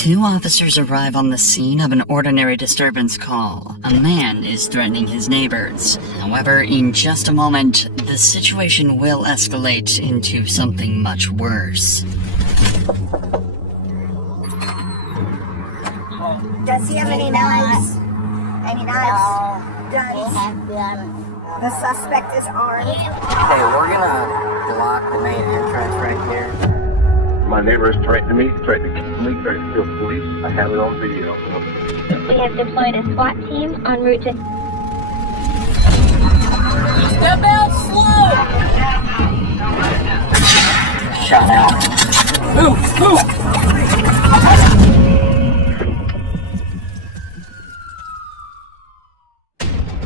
Two officers arrive on the scene of an ordinary disturbance call. A man is threatening his neighbors. However, in just a moment, the situation will escalate into something much worse. Does he have any knives? Any knives? Guns? The suspect is armed. Okay, we're gonna block the main entrance right here. My neighbor is threatening me, threatening to kill me, threatening to kill the police. I have it on video. We have deployed a SWAT team en route to... Step out slow! Shot out. Move!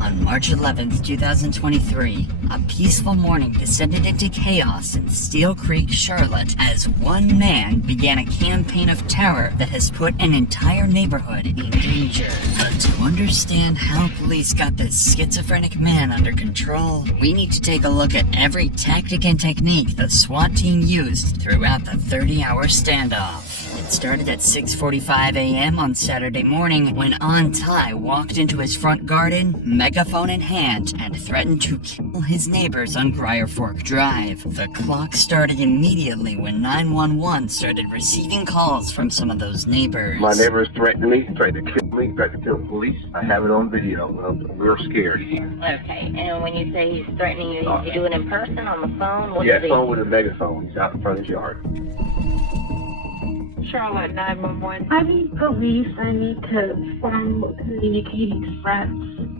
On March 11th, 2023, a peaceful morning descended into chaos in Steel Creek, Charlotte, as one man began a campaign of terror that has put an entire neighborhood in danger. But to understand how police got this schizophrenic man under control, we need to take a look at every tactic and technique the SWAT team used throughout the 30-hour standoff. It started at 6:45 a.m. on Saturday morning when Ty walked into his front garden, megaphone in hand, and threatened to kill his neighbors on Grier Fork Drive. The clock started immediately when 911 started receiving calls from some of those neighbors. My neighbor is threatening me, threatening to kill me, threatening to kill the police. I have it on video. We're scared. Okay, and when you say he's threatening you, is he doing it in person, on the phone? What Yeah, phone with a megaphone. He's out in front of his yard. Charlotte 911. I need police. I need to find communicating threats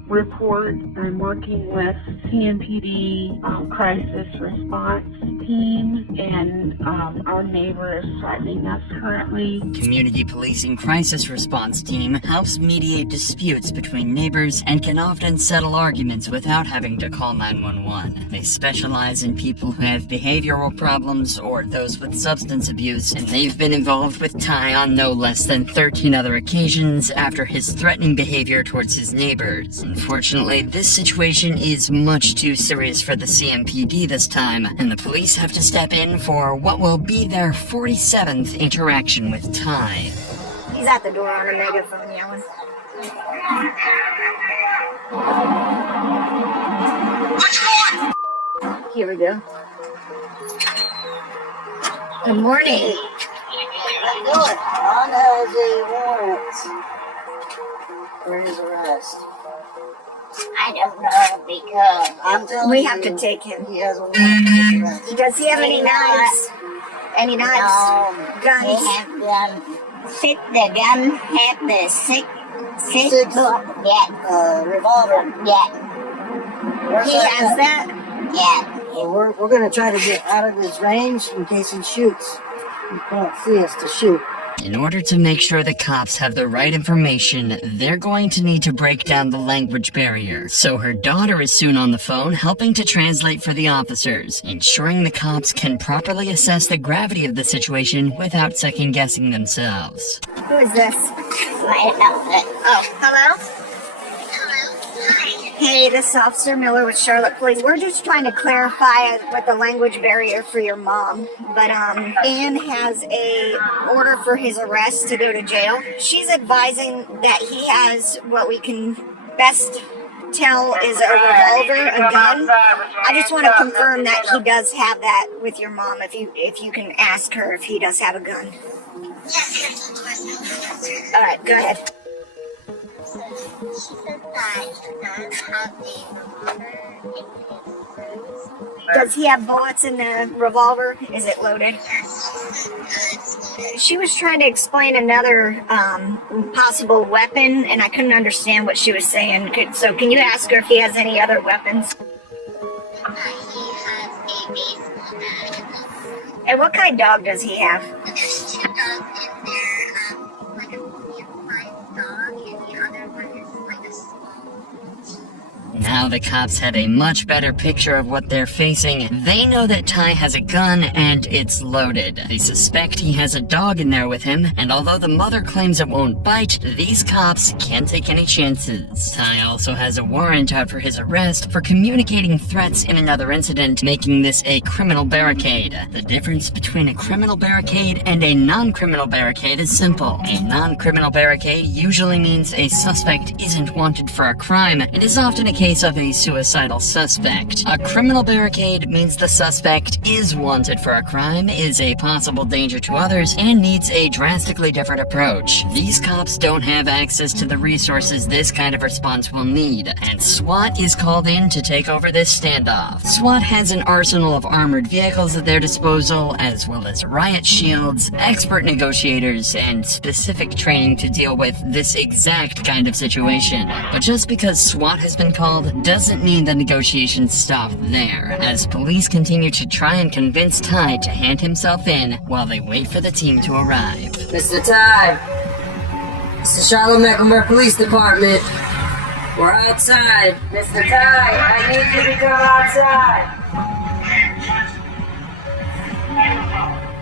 report. I'm working with CMPD crisis response team, and our neighbor is threatening us currently. Community Policing Crisis Response Team helps mediate disputes between neighbors and can often settle arguments without having to call 911. They specialize in people who have behavioral problems or those with substance abuse, and they've been involved with Ty on no less than 13 other occasions after his threatening behavior towards his neighbors. Unfortunately, this situation is much too serious for the CMPD this time, and the police have to step in for what will be their 47th interaction with Ty. He's at the door on a megaphone yelling. Here we go. Good morning. On has a warrant for his arrest. I don't know, because... I'm telling We you, have to take him. he has a warrant for his arrest. Does he have any knives? Any knives? They Guns? have gun. The gun have the six yeah, Revolver. yeah, He has that? yeah. So we're going to try to get out of his range in case he shoots. He can't see us to shoot. In order to make sure the cops have the right information, they're going to need to break down the language barrier. So her daughter is soon on the phone helping to translate for the officers, ensuring the cops can properly assess the gravity of the situation without second-guessing themselves. Who is this? Oh, hello? Hey, this is Officer Miller with Charlotte Police. We're just trying to clarify what the language barrier for your mom. But Ann has a order for his arrest to go to jail. She's advising that he has what we can best tell is a revolver, a gun. I just want to confirm that he does have that with your mom. If you can ask her if he does have a gun. All right, go ahead. Does he have bullets in the revolver? Is it loaded? She was trying to explain another possible weapon, and I couldn't understand what she was saying. So can you ask her if he has any other weapons? And what kind of dog does he have? There's two dogs in there, one is a medium-sized dog, and the other one is like a small... Now the cops have a much better picture of what they're facing. They know that Ty has a gun and it's loaded. They suspect he has a dog in there with him, and although the mother claims it won't bite, these cops can't take any chances. Ty also has a warrant out for his arrest for communicating threats in another incident, making this a criminal barricade. The difference between a criminal barricade and a non-criminal barricade is simple. A non-criminal barricade usually means a suspect isn't wanted for a crime. It is often a case of a suicidal suspect. A criminal barricade means the suspect is wanted for a crime, is a possible danger to others, and needs a drastically different approach. These cops don't have access to the resources this kind of response will need, and SWAT is called in to take over this standoff. SWAT has an arsenal of armored vehicles at their disposal, as well as riot shields, expert negotiators, and specific training to deal with this exact kind of situation. But just because SWAT has been called doesn't mean the negotiations stop there, as police continue to try and convince Ty to hand himself in while they wait for the team to arrive. Mr. Ty, it's the Charlotte Mecklenburg Police Department. We're outside. Mr. Ty, I need you to come outside.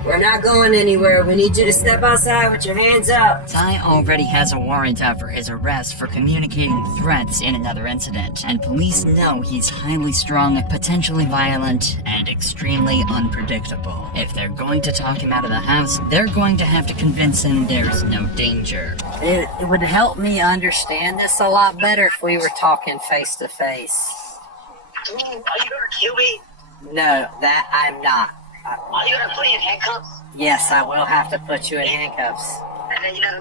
We're not going anywhere. We need you to step outside with your hands up. Ty already has a warrant out for his arrest for communicating threats in another incident, and police know he's highly strung, potentially violent, and extremely unpredictable. If they're going to talk him out of the house, they're going to have to convince him there's no danger. It would help me understand this a lot better if we were talking face to face. Are you gonna kill me? No, that I'm not. Are you gonna put me in handcuffs? Yes, I will have to put you in handcuffs. And then you're not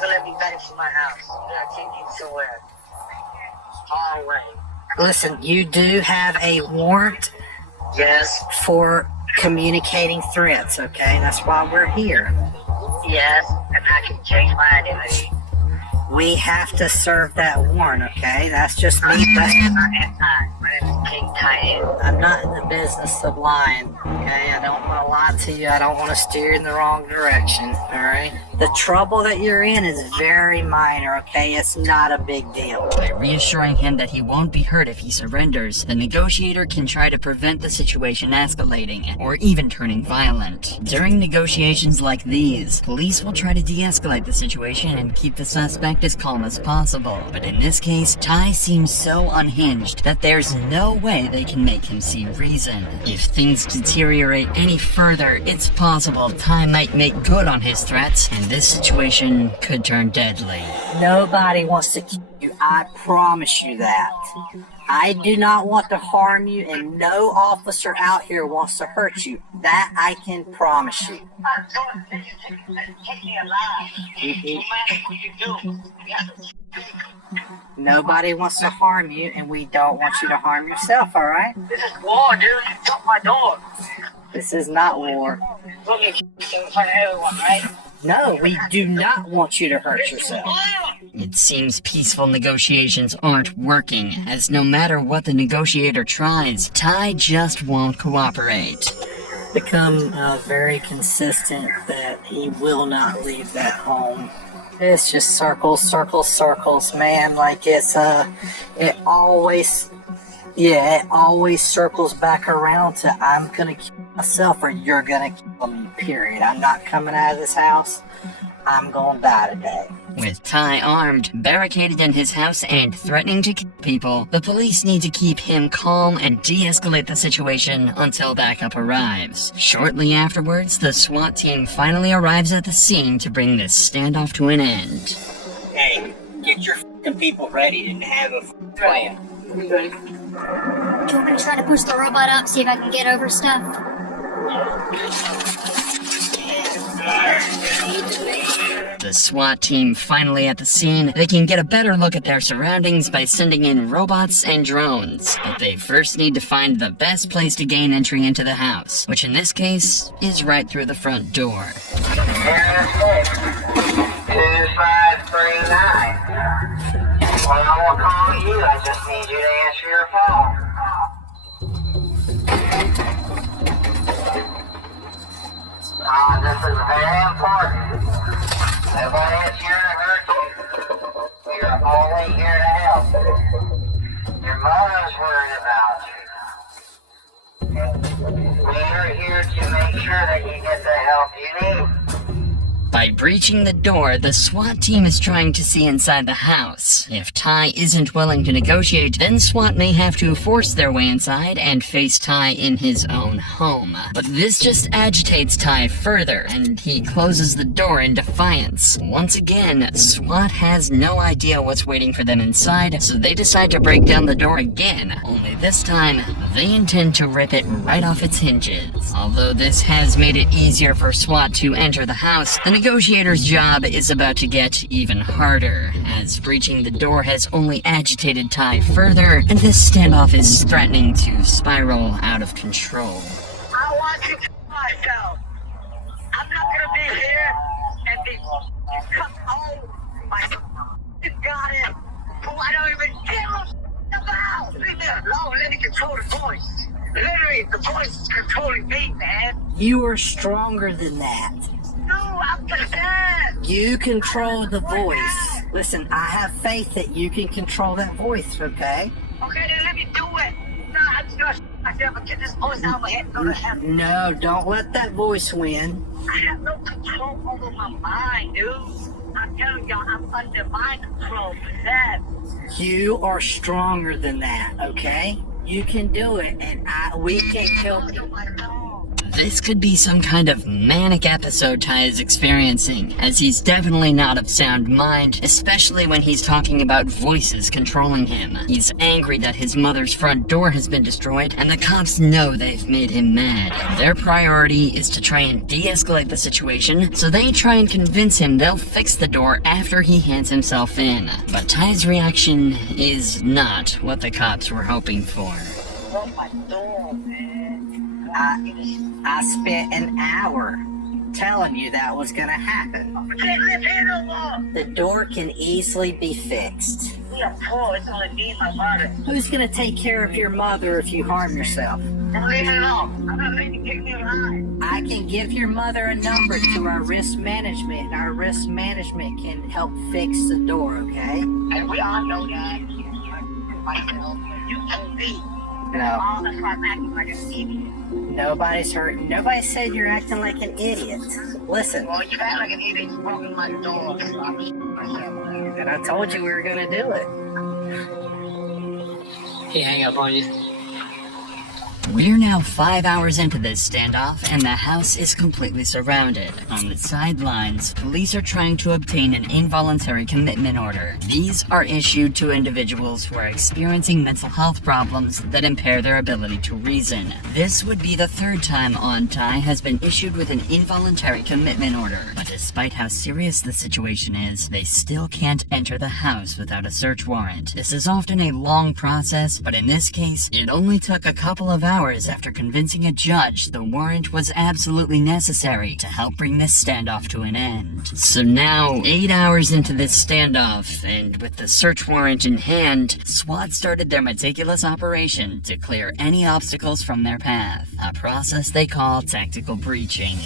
gonna let me back into my house. You're gonna take me somewhere far away. Listen, you do have a warrant Yes. for communicating threats, okay? That's why we're here. Yes. And I can change my identity. We have to serve that warrant, okay? That's just me. That's, My name is King Ty. I'm not in the business of lying, okay? I don't want to lie to you. I don't want to steer you in the wrong direction, all right? The trouble that you're in is very minor, okay? It's not a big deal. By reassuring him that he won't be hurt if he surrenders, the negotiator can try to prevent the situation escalating, or even turning violent. During negotiations like these, police will try to de-escalate the situation and keep the suspect as calm as possible. But in this case, Ty seems so unhinged that there's no way they can make him see reason. If things deteriorate any further, it's possible Ty might make good on his threats, and this situation could turn deadly. Nobody wants to kill you. I promise you that. I do not want to harm you, and no officer out here wants to hurt you. That I can promise you. Take me alive. No matter what you do. You have to. Nobody wants to harm you, and we don't want you to harm yourself, all right? This is war, dude. You took my door. This is not war. Put me in front of everyone, right? No, we do not want you to hurt yourself. It seems peaceful negotiations aren't working, as no matter what the negotiator tries, Ty just won't cooperate. Become very consistent that he will not leave that home. It's just circles, circles, circles, man. Like it always circles back around to I'm gonna kill myself or you're gonna kill me, period. I'm not coming out of this house. I'm gonna die today. With Ty armed, barricaded in his house, and threatening to kill people, the police need to keep him calm and de-escalate the situation until backup arrives. Shortly afterwards, the SWAT team finally arrives at the scene to bring this standoff to an end. Hey, get your f***ing people ready and have a plan. Do you want me to try to push the robot up, see if I can get over stuff? The SWAT team finally at the scene, they can get a better look at their surroundings by sending in robots and drones. But they first need to find the best place to gain entry into the house, which in this case is right through the front door. 2539. When I will call you, I just need you to answer your phone. This is very important. Nobody is here to hurt you. We are only here to help. Your mother's worried about you. We're here to make sure that you get the help you need. By breaching the door, the SWAT team is trying to see inside the house. If Ty isn't willing to negotiate, then SWAT may have to force their way inside and face Ty in his own home. But this just agitates Ty further, and he closes the door in defiance. Once again, SWAT has no idea what's waiting for them inside, so they decide to break down the door again. Only this time, they intend to rip it right off its hinges. Although this has made it easier for SWAT to enter the house, the negotiator's job is about to get even harder, as breaching the door has only agitated Ty further, and this standoff is threatening to spiral out of control. I want to kill myself. I'm not gonna be here and be cut home myself. You got it. Who I don't even give about. Leave me alone. Let me control the voice. Literally, the voice is controlling me, man. You are stronger than that. No, I'm pathetic. You control the voice. Listen, I have faith that you can control that voice, okay? Okay, then let me do it. No, I'm just gonna myself and get this voice out of my head and go to heaven. No, don't let that voice win. I have no control over my mind, dude. I'm telling y'all, I'm under mind control for that. You are stronger than that, okay? You can do it, and we can help you. This could be some kind of manic episode Ty is experiencing, as he's definitely not of sound mind, especially when he's talking about voices controlling him. He's angry that his mother's front door has been destroyed, and the cops know they've made him mad. Their priority is to try and de-escalate the situation, so they try and convince him they'll fix the door after he hands himself in. But Ty's reaction is not what the cops were hoping for. I spent an hour telling you that was gonna happen. I can't live here no more. The door can easily be fixed. We are poor. It's only me and my mother. Who's gonna take care of your mother if you harm yourself? Then leave it alone. I'm not letting you take me alive. I can give your mother a number to our risk management, and our risk management can help fix the door, okay? And we all know that. Myself, you told me. No. All the time acting like an idiot. Nobody's hurt. Nobody said you're acting like an idiot. Listen. Well, you act like an idiot. You broke my door. So I'm just myself. And I told you we were gonna do it. He hang up on you. We're now 5 hours into this standoff, and the house is completely surrounded. On the sidelines, police are trying to obtain an involuntary commitment order. These are issued to individuals who are experiencing mental health problems that impair their ability to reason. This would be the third time Ty has been issued with an involuntary commitment order. But despite how serious the situation is, they still can't enter the house without a search warrant. This is often a long process, but in this case, it only took a couple of hours after convincing a judge the warrant was absolutely necessary to help bring this standoff to an end. So now, 8 hours into this standoff, and with the search warrant in hand, SWAT started their meticulous operation to clear any obstacles from their path, a process they call tactical breaching.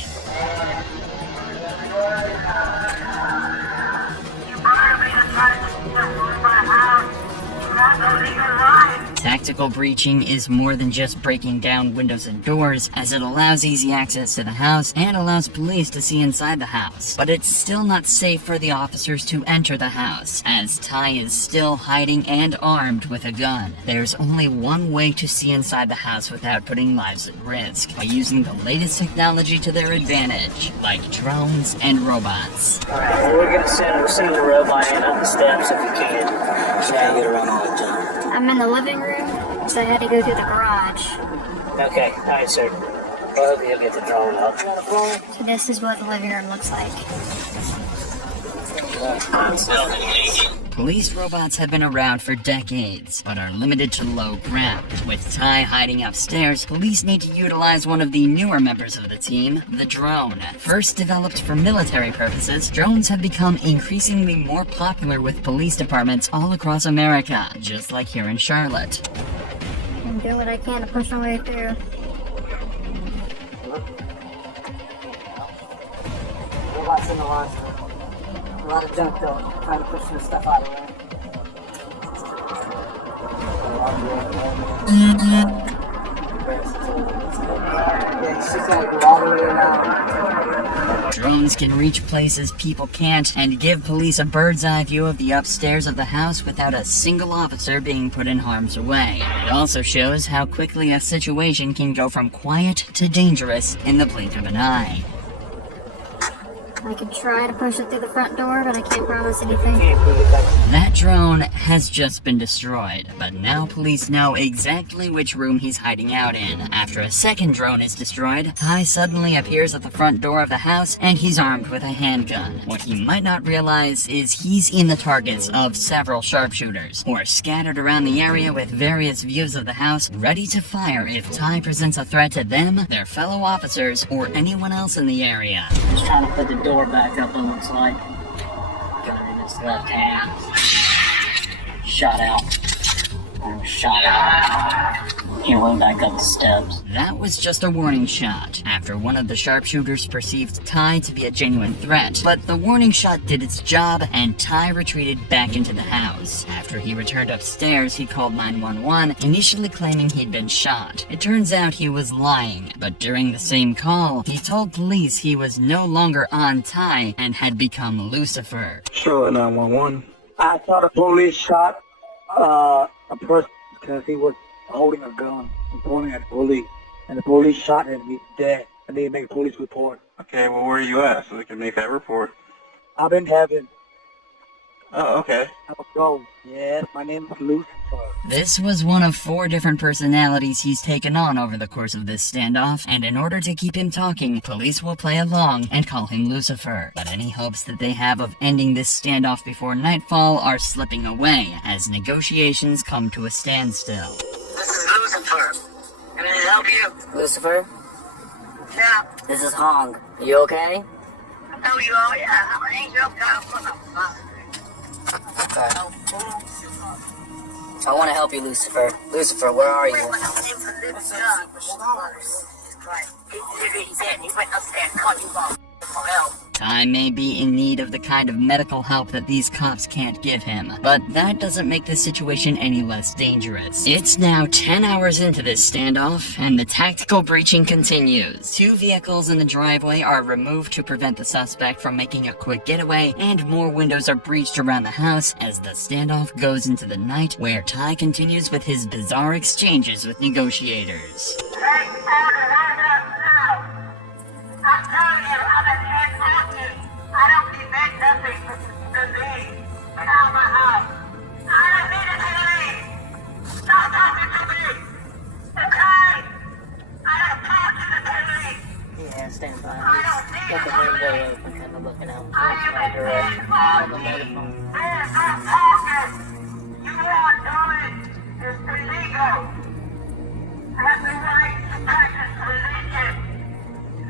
Tactical breaching is more than just breaking down windows and doors, as it allows easy access to the house and allows police to see inside the house. But it's still not safe for the officers to enter the house, as Ty is still hiding and armed with a gun. There's only one way to see inside the house without putting lives at risk, by using the latest technology to their advantage, like drones and robots. Alright, well, we're gonna send the robot in up the steps if we can. So I get around all the time. I'm in the living room, so I had to go to the garage. Okay, alright, sir. Well, you'll get the drone up. So this is what the living room looks like. Police robots have been around for decades, but are limited to low ground. With Ty hiding upstairs, police need to utilize one of the newer members of the team, the drone. First developed for military purposes, drones have become increasingly more popular with police departments all across America, just like here in Charlotte. I'm doing what I can to push my way through. Robots in the laundry. A lot of junk though, trying to push some stuff out of the way. Drones can reach places people can't and give police a bird's eye view of the upstairs of the house without a single officer being put in harm's way. It also shows how quickly a situation can go from quiet to dangerous in the blink of an eye. I could try to push it through the front door, but I can't promise anything. That drone has just been destroyed, but now police know exactly which room he's hiding out in. After a second drone is destroyed, Ty suddenly appears at the front door of the house and he's armed with a handgun. What he might not realize is he's in the targets of several sharpshooters, who are scattered around the area with various views of the house, ready to fire if Ty presents a threat to them, their fellow officers, or anyone else in the area. Just trying to put the door back up, it looks like. Gunner in his left hand. Shot out. Shot out. He went back up the steps. That was just a warning shot, after one of the sharpshooters perceived Ty to be a genuine threat. But the warning shot did its job, and Ty retreated back into the house. After he returned upstairs, he called 911, initially claiming he'd been shot. It turns out he was lying, but during the same call, he told police he was no longer on Ty and had become Lucifer. Charlotte 911. I thought the police shot a person because he was holding a gun and pointing at the police. And the police shot him, he's dead. And they make a police report. Okay, well, where are you at so we can make that report? I'm in heaven. Oh, okay. Let's go. Yes, my name is Lucifer. This was one of 4 different personalities he's taken on over the course of this standoff, and in order to keep him talking, police will play along and call him Lucifer. But any hopes that they have of ending this standoff before nightfall are slipping away, as negotiations come to a standstill. This is Lucifer. Can I help you? Lucifer, Yeah. this is Hong. You okay? I know you are. Yeah, I'm an angel. God, what the fuck? Okay. I want to help you, Lucifer. Lucifer, where are you? Wait, when I'm in for this gun. Jesus Christ. He's in. He went upstairs and called you off for help. Ty may be in need of the kind of medical help that these cops can't give him, but that doesn't make the situation any less dangerous. It's now 10 hours into this standoff, and the tactical breaching continues. 2 vehicles in the driveway are removed to prevent the suspect from making a quick getaway, and more windows are breached around the house as the standoff goes into the night, where Ty continues with his bizarre exchanges with negotiators. Take order, hand up now. I'm telling you, I'm an assassin. I don't defend nothing to me. Get out of my house. I don't need it to leave. Stop talking to me. Okay? I don't talk to the police. Yeah, stand by. I don't need Got the it to window leave. open, kind of looking out I towards am my a direction. dead On the body. megaphone. There's no talking. You want doing is illegal. Have the right to practice religion.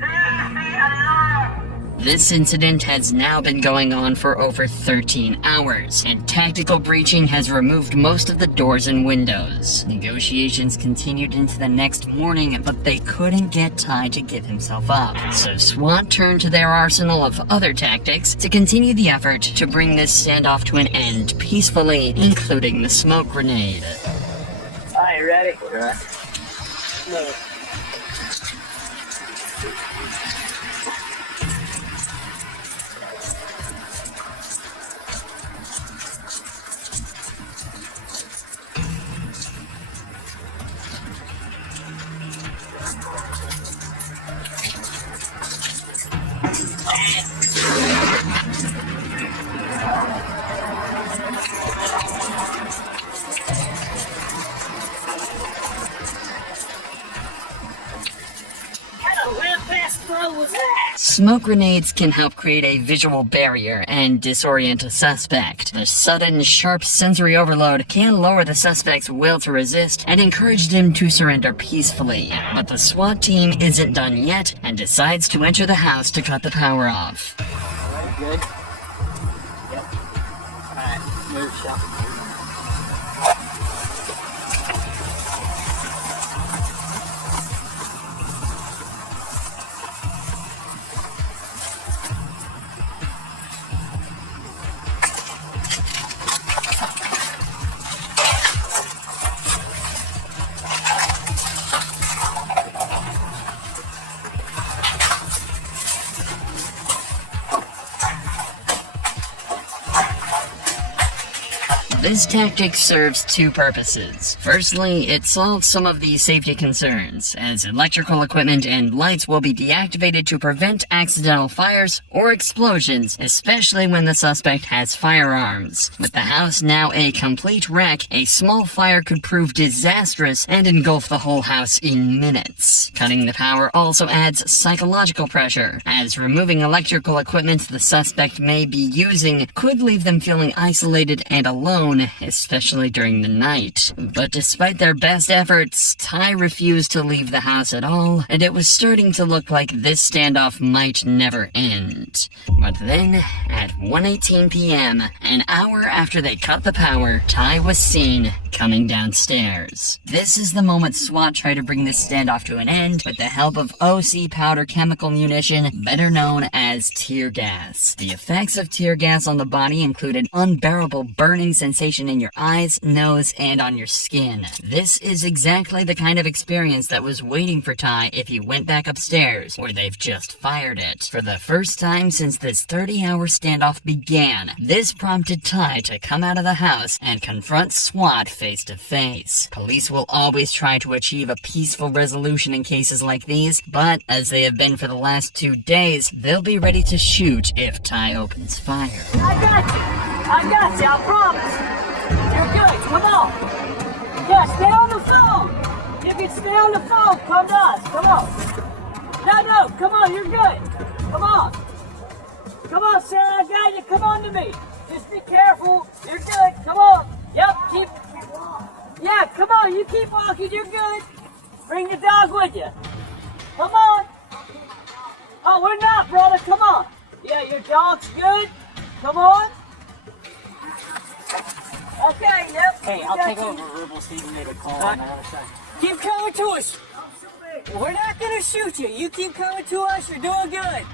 Leave me alone. This incident has now been going on for over 13 hours, and tactical breaching has removed most of the doors and windows. Negotiations continued into the next morning, but they couldn't get Ty to give himself up. So SWAT turned to their arsenal of other tactics to continue the effort to bring this standoff to an end peacefully, including the smoke grenade. Alright, ready? Yeah. No. Smoke grenades can help create a visual barrier and disorient a suspect. The sudden, sharp sensory overload can lower the suspect's will to resist and encourage him to surrender peacefully. But the SWAT team isn't done yet and decides to enter the house to cut the power off. Alright, good. Yep. Alright, move, shot. This tactic serves two purposes. Firstly, it solves some of the safety concerns, as electrical equipment and lights will be deactivated to prevent accidental fires or explosions, especially when the suspect has firearms. With the house now a complete wreck, a small fire could prove disastrous and engulf the whole house in minutes. Cutting the power also adds psychological pressure, as removing electrical equipment the suspect may be using could leave them feeling isolated and alone, especially during the night. But despite their best efforts, Ty refused to leave the house at all, and it was starting to look like this standoff might never end. But then, at 1:18 p.m., an hour after they cut the power, Ty was seen coming downstairs. This is the moment SWAT tried to bring this standoff to an end with the help of OC powder chemical munition, better known as tear gas. The effects of tear gas on the body included unbearable burning sensation in your eyes, nose, and on your skin. This is exactly the kind of experience that was waiting for Ty if he went back upstairs, where they've just fired it. For the first time since this 30-hour standoff began, this prompted Ty to come out of the house and confront SWAT face to face. Police will always try to achieve a peaceful resolution in cases like these, but as they have been for the last 2 days, they'll be ready to shoot if Ty opens fire. I got you, I promise. You're good, come on. Yeah, stay on the phone. You can stay on the phone, come to us, come on. No, come on, you're good. Come on. Come on, Sarah, I got you, come on to me. Just be careful, you're good, come on. Yep, yeah, come on, you keep walking, you're good. Bring the dog with you. Come on. Oh, we're not, brother, come on. Yeah, your dog's good. Come on. Okay, yep. Hey, I'll take over verbal so you can make a call on the other side. Keep coming to us. We're not gonna shoot you. You keep coming to us, you're doing good.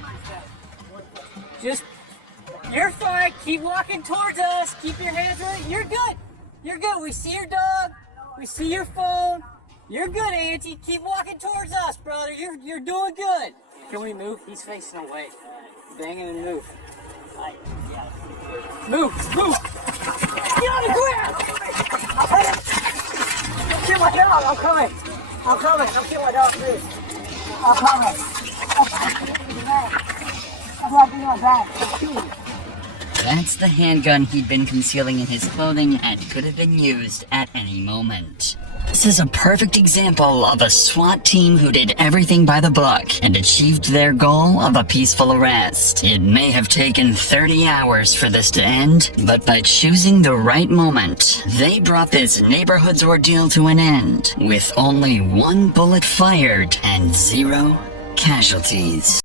Just, you're fine. Keep walking towards us. Keep your hands ready. You're good. You're good. We see your dog. We see your phone. You're good, Auntie. Keep walking towards us, brother. You're doing good. Can we move? He's facing away. Bang him and move. Move. Get on the ground. I'll kill my dog. I'm coming. I'll kill my dog, please. I'm coming. I'm not being on back. That's the handgun he'd been concealing in his clothing and could have been used at any moment. This is a perfect example of a SWAT team who did everything by the book and achieved their goal of a peaceful arrest. It may have taken 30 hours for this to end, but by choosing the right moment, they brought this neighborhood's ordeal to an end, with only 1 bullet fired and 0 casualties.